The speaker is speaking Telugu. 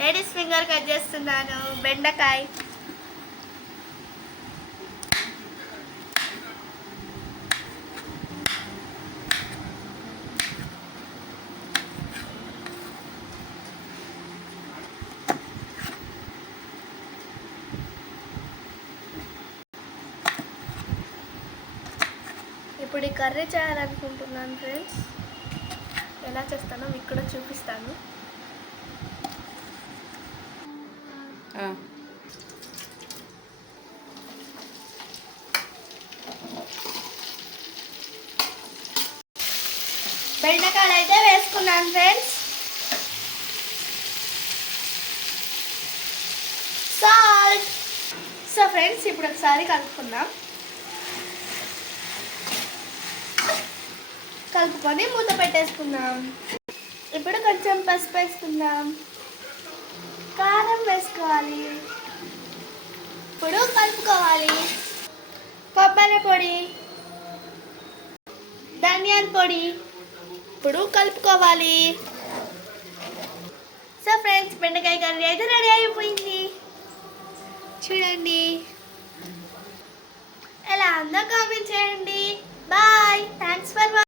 లేడీస్ ఫింగర్ కట్ చేస్తున్నాను. బెండకాయ. ఇప్పుడు ఈ కర్రీ చేయాలనుకుంటున్నాను ఫ్రెండ్స్. ఎలా చేస్తానో మీకు కూడా చూపిస్తాను. బెండకాయలు అయితే వేసుకున్నాను ఫ్రెండ్స్. సాల్ట్. సో ఫ్రెండ్స్ ఇప్పుడు ఒకసారి కలుపుకుందాం. కలుపుకొని మూత పెట్టేసుకుందాం. ఇప్పుడు కొంచెం పసుపు వేసుకుందాం. కారం వేసుకోవాలి. ఇప్పుడు కలుపుకోవాలి. కొబ్బరి పొడి, ధనియాల పొడి ఇప్పుడు కలుపుకోవాలి. సో ఫ్రెండ్స్ బెండకాయ కర్రీ అయితే రెడీ అయిపోయింది. చూడండి ఎలా ఉందో కామెంట్ చేయండి. బాయ్. Thanks for watching.